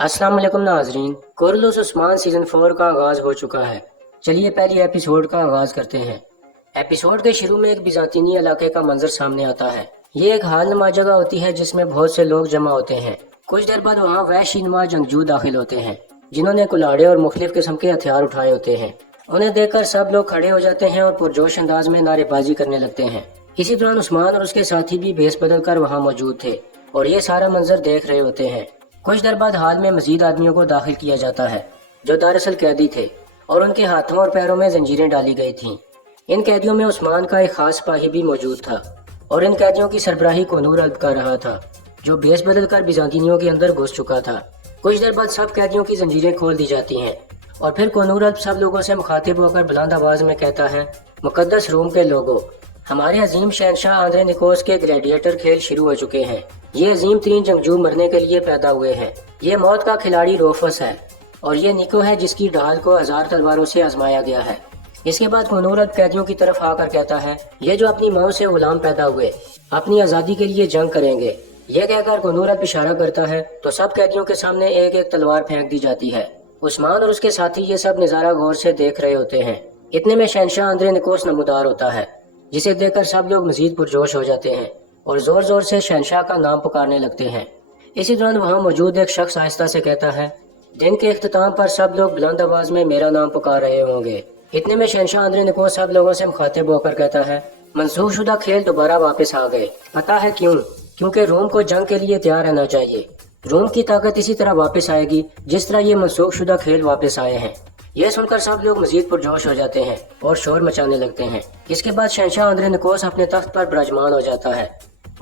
अस्सलाम वालेकुम नाजरीन। कुर्लुस उस्मान सीजन 4 का आगाज हो चुका है। चलिए पहली एपिसोड का आगाज करते हैं। एपिसोड के शुरू में एक बिजातीनी इलाके का मंजर सामने आता है। ये एक हालनुमा जगह होती है जिसमें बहुत से लोग जमा होते हैं। कुछ देर बाद वहाँ वहशीनुमा जंगजू दाखिल होते हैं जिन्होंने कुल्हाड़े और मुख्तलिफ किस्म के हथियार उठाए होते हैं। उन्हें देखकर सब लोग खड़े हो जाते हैं और पुरजोश अंदाज में नारेबाजी करने लगते हैं। इसी दौरान उस्मान और उसके साथी भी भेस बदल कर वहाँ मौजूद थे और ये सारा मंजर देख रहे होते हैं। कुछ देर बाद हाल में मजीद आदमियों को दाखिल किया जाता है जो दरअसल कैदी थे और उनके हाथों और पैरों में जंजीरें डाली गई थीं। इन कैदियों में उस्मान का एक खास सिपाही भी मौजूद था और इन कैदियों की सरबराही कोनूर अल्ब कर रहा था जो भेस बदल कर बिजातीनियों के अंदर घुस चुका था। कुछ देर बाद सब कैदियों की जंजीरें खोल दी जाती हैं और फिर कोनूर अल्ब सब लोगों से मुखातिब होकर बुलंद आवाज में कहता है, मुकद्दस रोम के लोगों, हमारे अजीम शहनशाह आंद्रे निकोस के ग्लैडिएटर खेल शुरू हो चुके हैं। ये अजीम तरीन जंगजू मरने के लिए पैदा हुए हैं। ये मौत का खिलाड़ी रोफस है और ये निको है जिसकी ढाल को 1000 तलवारों से आजमाया गया है। इसके बाद कोनूर अल्ब कैदियों की तरफ आकर कहता है, ये जो अपनी माओ से गुलाम पैदा हुए अपनी आज़ादी के लिए जंग करेंगे। ये कहकर कोनूर अल्ब इशारा करता है तो सब कैदियों के सामने एक एक तलवार फेंक दी जाती है। उस्मान और उसके साथी ये सब नज़ारा गौर से देख रहे होते हैं। इतने में शहनशाह आंद्रे निकोस नमूदार होता है जिसे देखकर सब लोग मजीद पुरजोश हो जाते हैं और जोर जोर से शहनशाह का नाम पुकारने लगते हैं। इसी दौरान वहाँ मौजूद एक शख्स आहिस्ता से कहता है, दिन के इख्तिताम पर सब लोग बुलंद आवाज में मेरा नाम पुकार रहे होंगे। इतने में शहनशाह आंद्रे निकोस सब लोगों से मुखातिब होकर कहता है, मंसूख शुदा खेल दोबारा वापस आ गए। पता है क्यों? क्योंकि रोम को जंग के लिए तैयार रहना चाहिए। रोम की ताकत इसी तरह वापस आएगी जिस तरह ये मंसूख शुदा खेल वापस आए हैं। यह सुनकर सब लोग मजीद पुरजोश हो जाते हैं और शोर मचाने लगते हैं। इसके बाद शहनशाह आंद्रे निकोस अपने तख्त पर विराजमान हो जाता है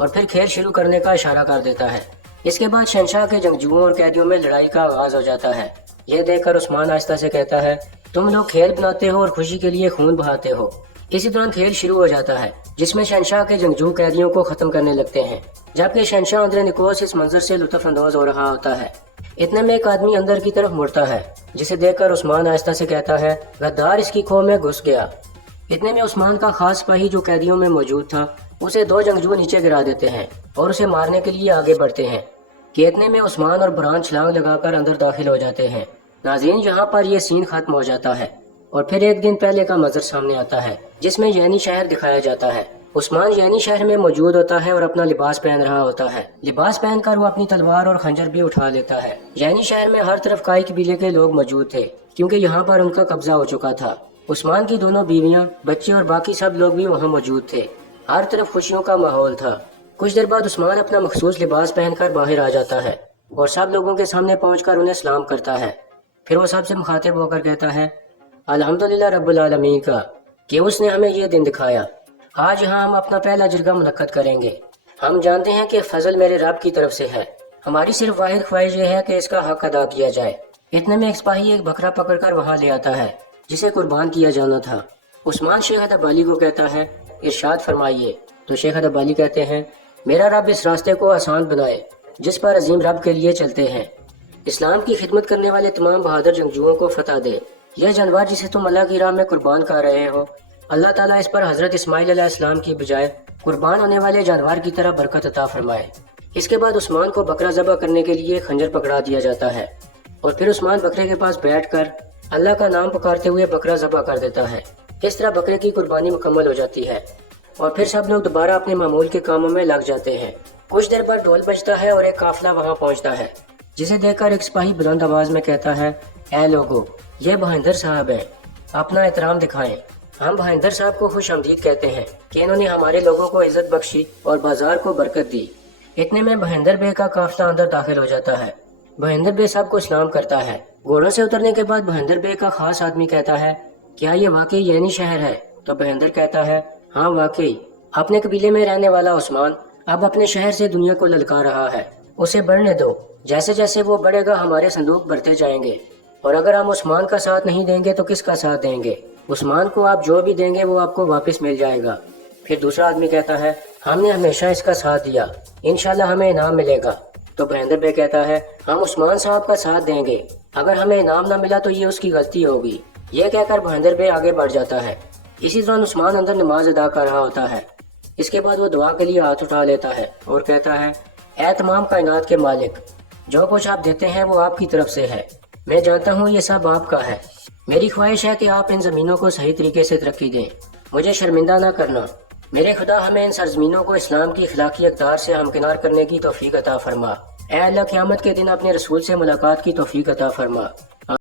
और फिर खेल शुरू करने का इशारा कर देता है। इसके बाद शहनशाह के जंगजुओं और कैदियों में लड़ाई का आगाज हो जाता है। यह देखकर उस्मान आहिस्ता से कहता है, तुम लोग खेल बनाते हो और खुशी के लिए खून बहाते हो। इसी दौरान खेल शुरू हो जाता है जिसमें शहनशाह के जंगजू कैदियों को खत्म करने लगते हैं जबकि शहनशाह आंद्रे निकोस इस मंजर से लुत्फ अंदोज हो रहा होता है। इतने में एक आदमी अंदर की तरफ मुड़ता है जिसे देखकर उस्मान आहिस्ता से कहता है, गद्दार इसकी खो में घुस गया। इतने में उस्मान का खास सिपाही जो कैदियों में मौजूद था उसे दो जंगजू नीचे गिरा देते हैं और उसे मारने के लिए आगे बढ़ते हैं कि इतने में उस्मान और बुरहान छलांग लगाकर अंदर दाखिल हो जाते हैं। नाज़रीन, यहाँ पर यह सीन खत्म हो जाता है और फिर एक दिन पहले का मंजर सामने आता है जिसमें यैनी शहर दिखाया जाता है। उस्मान यैनी शहर में मौजूद होता है और अपना लिबास पहन रहा होता है। लिबास पहनकर वो अपनी तलवार और खंजर भी उठा लेता है। यैनी शहर में हर तरफ काई कबीले के लोग मौजूद थे क्योंकि यहाँ पर उनका कब्जा हो चुका था। उस्मान की दोनों बीवियां, बच्चे और बाकी सब लोग भी वहाँ मौजूद थे। हर तरफ खुशियों का माहौल था। कुछ देर बाद उस्मान अपना मखसूस लिबास पहनकर बाहर आ जाता है और सब लोगों के सामने पहुंचकर उन्हें सलाम करता है। फिर वो सबसे मुखातिब होकर कहता है, अल्हम्दुलिल्लाह रब्बुल आलमीन का कि उसने हमें ये दिन दिखाया। आज यहाँ हम अपना पहला जरगा मुनक्कद करेंगे। हम जानते हैं कि फजल मेरे रब की तरफ से है। हमारी सिर्फ वाहिद ख्वाहिश ये है कि इसका हक अदा किया जाए। इतने में एक सिपाही एक बकरा पकड़कर वहाँ ले आता है जिसे कुर्बान किया जाना था। उस्मान शेख अदब अली को कहता है, इरशाद फरमाइए। तो शेख अदब अली कहते हैं, मेरा रब इस रास्ते को आसान बनाए जिस पर अजीम रब के लिए चलते हैं। इस्लाम की खिदमत करने वाले तमाम बहादुर जंगजुओं को फतह दे। यह जानवर जिसे तुम अल्लाह की राह में कुर्बान कर रहे हो, अल्लाह ताला इस पर हजरत इस्माइल अलैहिस्सलाम की बजाय कुर्बान होने वाले जानवर की तरह बरकत अता फरमाए। इसके बाद उस्मान को बकरा ज़बह करने के लिए खंजर पकड़ा दिया जाता है और फिर उस्मान बकरे के पास बैठकर अल्लाह का नाम पुकारते हुए बकरा ज़बह कर देता है। इस तरह बकरे की कुर्बानी मुकम्मल हो जाती है और फिर सब लोग दोबारा अपने मामूल के कामों में लग जाते हैं। कुछ देर बाद ढोल बजता है और एक काफिला वहाँ पहुँचता है जिसे देखकर एक सिपाही बुलंद आवाज में कहता है, ऐ लोगो, ये बहिंदर साहब हैं, अपना एहतराम दिखाएं। हम बहिंदर साहब को खुश आमदीद कहते हैं कि इन्होंने हमारे लोगों को इज्जत बख्शी और बाजार को बरकत दी। इतने में बहिंदर बे का काफिला अंदर दाखिल हो जाता है। बहिंदर बे सबको सलाम करता है। घोड़ों से उतरने के बाद बहिंदर बे का खास आदमी कहता है, क्या ये वाकई यैनी शहर है? तो बहिंदर कहता है, हाँ वाकई। अपने कबीले में रहने वाला उस्मान अब अपने शहर से दुनिया को ललकार रहा है। उसे बढ़ने दो। जैसे जैसे वो बढ़ेगा हमारे संदूक बढ़ते जाएंगे और अगर हम उस्मान का साथ नहीं देंगे तो किसका साथ देंगे? उस्मान को आप जो भी देंगे वो आपको वापस मिल जाएगा। फिर दूसरा आदमी कहता है, हमने हमेशा इसका साथ दिया, इंशाल्लाह हमें इनाम मिलेगा। तो बहिंदर बे कहता है, हम उस्मान साहब का साथ देंगे, अगर हमें इनाम न मिला तो ये उसकी गलती होगी। यह कहकर बहिंदर बे आगे बढ़ जाता है। इसी दौरान उस्मान अंदर नमाज अदा कर रहा होता है। इसके बाद वो दुआ के लिए हाथ उठा लेता है और कहता है, ऐ तमाम कायनात के मालिक, جو کچھ آپ دیتے ہیں وہ آپ کی طرف سے ہے، میں جانتا ہوں یہ سب آپ کا ہے۔ میری خواہش ہے کہ آپ ان زمینوں کو صحیح طریقے سے ترقی دیں، مجھے شرمندہ نہ کرنا۔ میرے خدا ہمیں ان سرزمینوں کو اسلام کی اخلاقی اقدار سے ہمکنار کرنے کی توفیق عطا فرما۔ اے اللہ قیامت کے دن اپنے رسول سے ملاقات کی توفیق عطا فرما۔